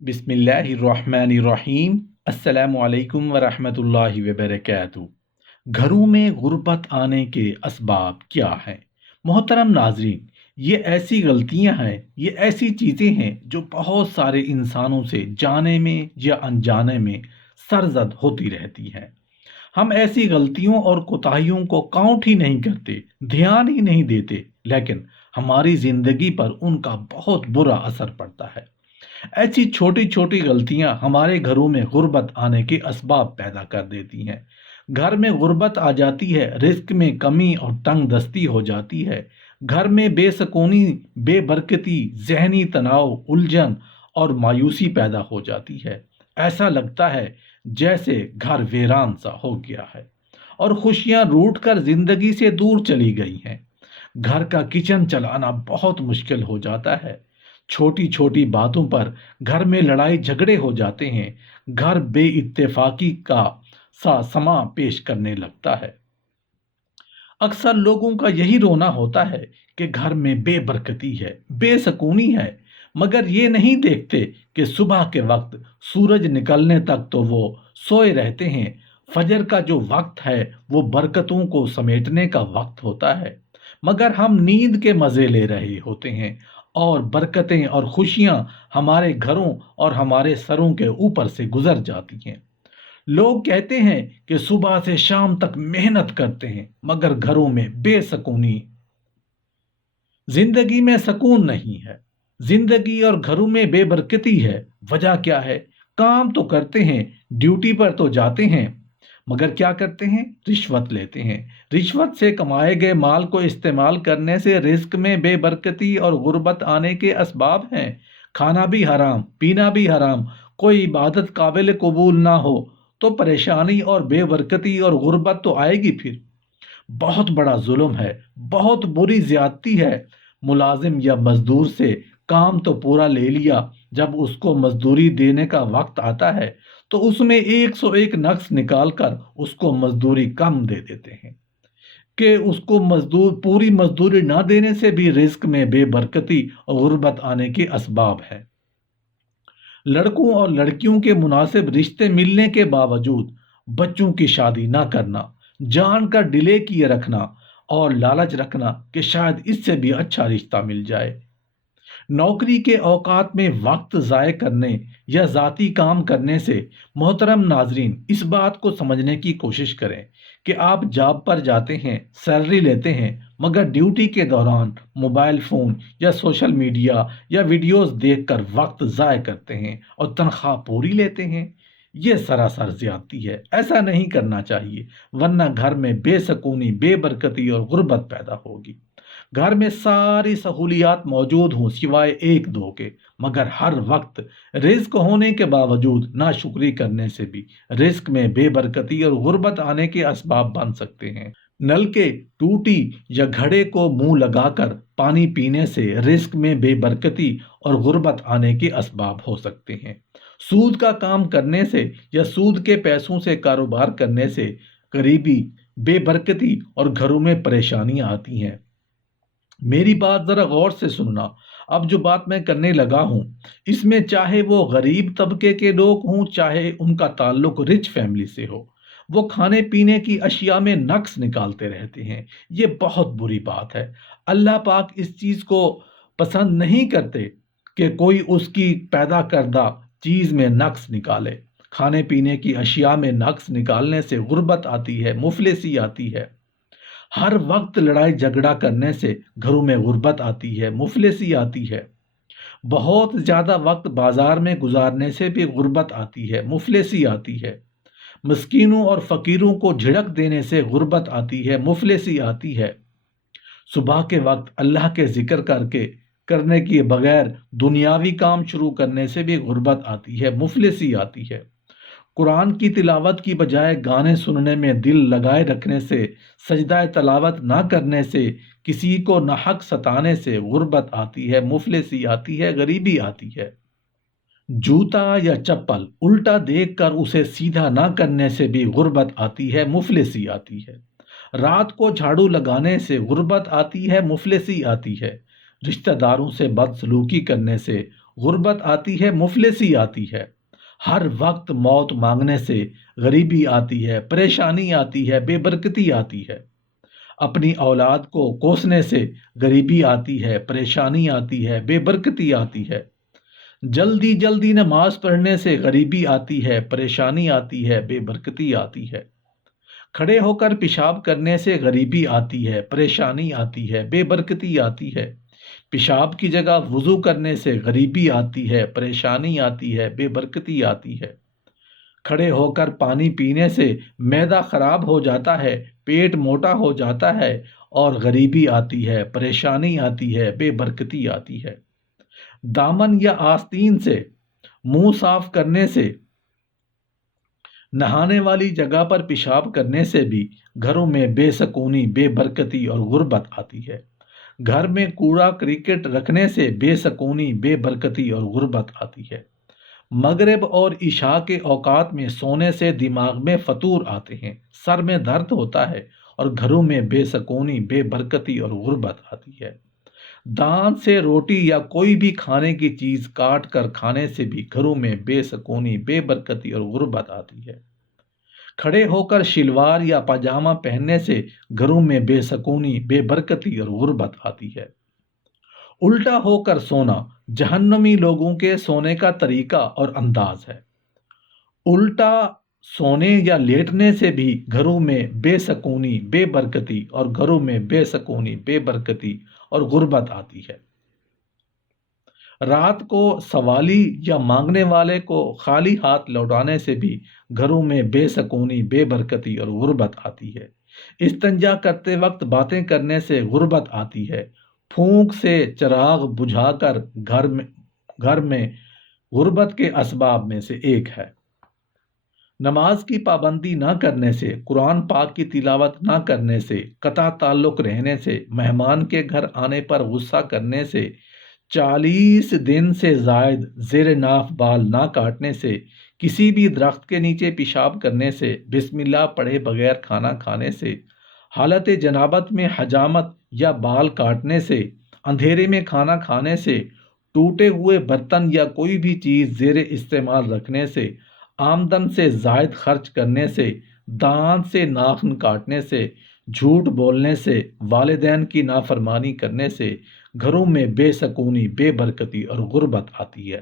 बिस्मिल्लाहिर्रहमानिर्रहीम। अस्सलामुअलैकुम वरहमतुल्लाहि वबरकातुहू। घरों में गुर्बत आने के असबाब क्या हैं? मोहतरम नाजरीन, ये ऐसी गलतियां हैं, ये ऐसी चीज़ें हैं जो बहुत सारे इंसानों से जाने में या अनजाने में सरजद होती रहती हैं। हम ऐसी गलतियों और कोताहियों को काउंट ही नहीं करते, ध्यान ही नहीं देते, लेकिन हमारी ज़िंदगी पर उनका बहुत बुरा असर पड़ता है। ऐसी छोटी छोटी गलतियां हमारे घरों में गुर्बत आने के असबाब पैदा कर देती हैं। घर में गुर्बत आ जाती है, रिस्क में कमी और तंग दस्ती हो जाती है। घर में बेसकूनी, बेबरकती, जहनी तनाव, उलझन और मायूसी पैदा हो जाती है। ऐसा लगता है जैसे घर वीरान सा हो गया है और खुशियां रूठ कर जिंदगी से दूर चली गई हैं। घर का किचन चलाना बहुत मुश्किल हो जाता है। छोटी छोटी बातों पर घर में लड़ाई झगड़े हो जाते हैं। घर बेइत्तेफाकी का सा समा पेश करने लगता है। अक्सर लोगों का यही रोना होता है कि घर में बेबरकती है, बेसकूनी है, मगर ये नहीं देखते कि सुबह के वक्त सूरज निकलने तक तो वो सोए रहते हैं। फजर का जो वक्त है वो बरकतों को समेटने का वक्त होता है, मगर हम नींद के मज़े ले रहे होते हैं और बरकतें और खुशियां हमारे घरों और हमारे सरों के ऊपर से गुजर जाती हैं। लोग कहते हैं कि सुबह से शाम तक मेहनत करते हैं, मगर घरों में बेसकूनी, जिंदगी में सुकून नहीं है। जिंदगी और घरों में बेबरकती है। वजह क्या है? काम तो करते हैं, ड्यूटी पर तो जाते हैं, मगर क्या करते हैं? रिश्वत लेते हैं। रिश्वत से कमाए गए माल को इस्तेमाल करने से रिस्क में बेबरकती और गुर्बत आने के असबाब हैं। खाना भी हराम, पीना भी हराम, कोई इबादत काबिल कबूल ना हो तो परेशानी और बेबरकती और गुर्बत तो आएगी। फिर बहुत बड़ा जुल्म है, बहुत बुरी ज्यादती है। मुलाजिम या मजदूर से काम तो पूरा ले लिया, जब उसको मजदूरी देने का वक्त आता है तो उसमें 101 नक्स निकाल कर उसको मजदूरी कम दे देते हैं कि उसको मजदूर पूरी मजदूरी ना देने से भी रिस्क में बेबरकती और गुर्बत आने के असबाब है। लड़कों और लड़कियों के मुनासिब रिश्ते मिलने के बावजूद बच्चों की शादी ना करना, जानकर डिले किए रखना और लालच रखना कि शायद इससे भी अच्छा रिश्ता मिल जाए। नौकरी के औकात में वक्त ज़ाय करने या ज़ाती काम करने से, मोहतरम नाजरीन, इस बात को समझने की कोशिश करें कि आप जॉब पर जाते हैं, सैलरी लेते हैं, मगर ड्यूटी के दौरान मोबाइल फ़ोन या सोशल मीडिया या वीडियोस देखकर वक्त ज़ाय करते हैं और तनख्वाह पूरी लेते हैं। ये सरासर ज्यादती है। ऐसा नहीं करना चाहिए, वरना घर में बेसकूनी, बेबरकती और गुर्बत पैदा होगी। घर में सारी सहूलियात मौजूद हों सिवाय एक दो के, मगर हर वक्त रिस्क होने के बावजूद नाशुक्री करने से भी रिस्क में बेबरकती और गुर्बत आने के असबाब बन सकते हैं। नल के टूटी या घड़े को मुंह लगाकर पानी पीने से रिस्क में बेबरकती और गुर्बत आने के असबाब हो सकते हैं। सूद का काम करने से या सूद के पैसों से कारोबार करने से गरीबी, बेबरकती और घरों में परेशानियां आती हैं। मेरी बात जरा गौर से सुनना। अब जो बात मैं करने लगा हूं, इसमें चाहे वो गरीब तबके के लोग हों, चाहे उनका ताल्लुक रिच फैमिली से हो, वो खाने पीने की अशिया में नक्स निकालते रहते हैं। ये बहुत बुरी बात है। अल्लाह पाक इस चीज़ को पसंद नहीं करते कि कोई उसकी पैदा करदा चीज़ में नक्स निकाले। खाने पीने की अशिया में नक्स निकालने से गुर्बत आती है, मुफलिसी आती है। हर वक्त लड़ाई झगड़ा करने से घरों में गुर्बत आती है, मुफलिसी आती है। बहुत ज़्यादा वक्त बाजार में गुजारने से भी गुर्बत आती है, मुफलिसी आती है। मस्कीनों और फ़कीरों को झिड़क देने से गुर्बत आती है, मुफलिसी आती है। सुबह के वक्त अल्लाह के जिक्र करने के बगैर दुनियावी काम शुरू करने से भी गुर्बत आती है, मुफलिसी आती है। कुरान की तिलावत की बजाय गाने सुनने में दिल लगाए रखने से, सजदा तलावत ना करने से, किसी को नाहक सताने से गुर्बत आती है, मुफलिसी आती है, गरीबी आती है। जूता या चप्पल उल्टा देखकर उसे सीधा ना करने से भी गुर्बत आती है, मुफलिसी आती है। रात को झाड़ू लगाने से गुर्बत आती है, मुफलिसी आती है। रिश्तेदारों से बदसलूकी करने से غربت آتی ہے، مفلسی آتی ہے۔ ہر وقت موت مانگنے سے غریبی آتی ہے، پریشانی آتی ہے، بے برکتی آتی ہے۔ اپنی اولاد کو کوسنے سے غریبی آتی ہے، پریشانی آتی ہے، بے برکتی آتی ہے۔ جلدی جلدی نماز پڑھنے سے غریبی آتی ہے، پریشانی آتی ہے، بے برکتی آتی ہے۔ کھڑے ہو کر پیشاب کرنے سے غریبی آتی ہے، پریشانی آتی ہے، بے برکتی آتی ہے۔ پیشاب کی جگہ وضو کرنے سے غریبی آتی ہے، پریشانی آتی ہے، بے برکتی آتی ہے۔ کھڑے ہو کر پانی پینے سے معدہ خراب ہو جاتا ہے، پیٹ موٹا ہو جاتا ہے اور غریبی آتی ہے، پریشانی آتی ہے، بے برکتی آتی ہے۔ دامن یا آستین سے منہ صاف کرنے سے، نہانے والی جگہ پر پیشاب کرنے سے بھی گھروں میں بے سکونی، بے برکتی اور غربت آتی ہے۔ گھر میں کوڑا کرکٹ رکھنے سے بے سکونی، بے برکتی اور غربت آتی ہے۔ مغرب اور عشاء کے اوقات میں سونے سے دماغ میں فطور آتے ہیں، سر میں درد ہوتا ہے اور گھروں میں بے سکونی، بے برکتی اور غربت آتی ہے۔ دانت سے روٹی یا کوئی بھی کھانے کی چیز کاٹ کر کھانے سے بھی گھروں میں بے سکونی، بے برکتی اور غربت آتی ہے۔ کھڑے ہو کر شلوار یا پاجامہ پہننے سے گھروں میں بے سکونی، بے برکتی اور غربت آتی ہے۔ الٹا ہو کر سونا جہنمی لوگوں کے سونے کا طریقہ اور انداز ہے۔ الٹا سونے یا لیٹنے سے بھی گھروں میں بے سکونی، بے برکتی اور گھروں میں بے سکونی، بے برکتی اور غربت آتی ہے۔ رات کو سوالی یا مانگنے والے کو خالی ہاتھ لوٹانے سے بھی گھروں میں بے سکونی، بے برکتی اور غربت آتی ہے۔ استنجا کرتے وقت باتیں کرنے سے غربت آتی ہے۔ پھونک سے چراغ بجھا کر گھر میں غربت کے اسباب میں سے ایک ہے۔ نماز کی پابندی نہ کرنے سے، قرآن پاک کی تلاوت نہ کرنے سے، قطع تعلق رہنے سے، مہمان کے گھر آنے پر غصہ کرنے سے، 40 دن سے زائد زیر ناف بال نہ کاٹنے سے، کسی بھی درخت کے نیچے پیشاب کرنے سے، بسم اللہ پڑھے بغیر کھانا کھانے سے، حالت جنابت میں حجامت یا بال کاٹنے سے، اندھیرے میں کھانا کھانے سے، ٹوٹے ہوئے برتن یا کوئی بھی چیز زیر استعمال رکھنے سے، آمدن سے زائد خرچ کرنے سے، دانت سے ناخن کاٹنے سے، جھوٹ بولنے سے، والدین کی نافرمانی کرنے سے گھروں میں بے سکونی، بے برکتی اور غربت آتی ہے۔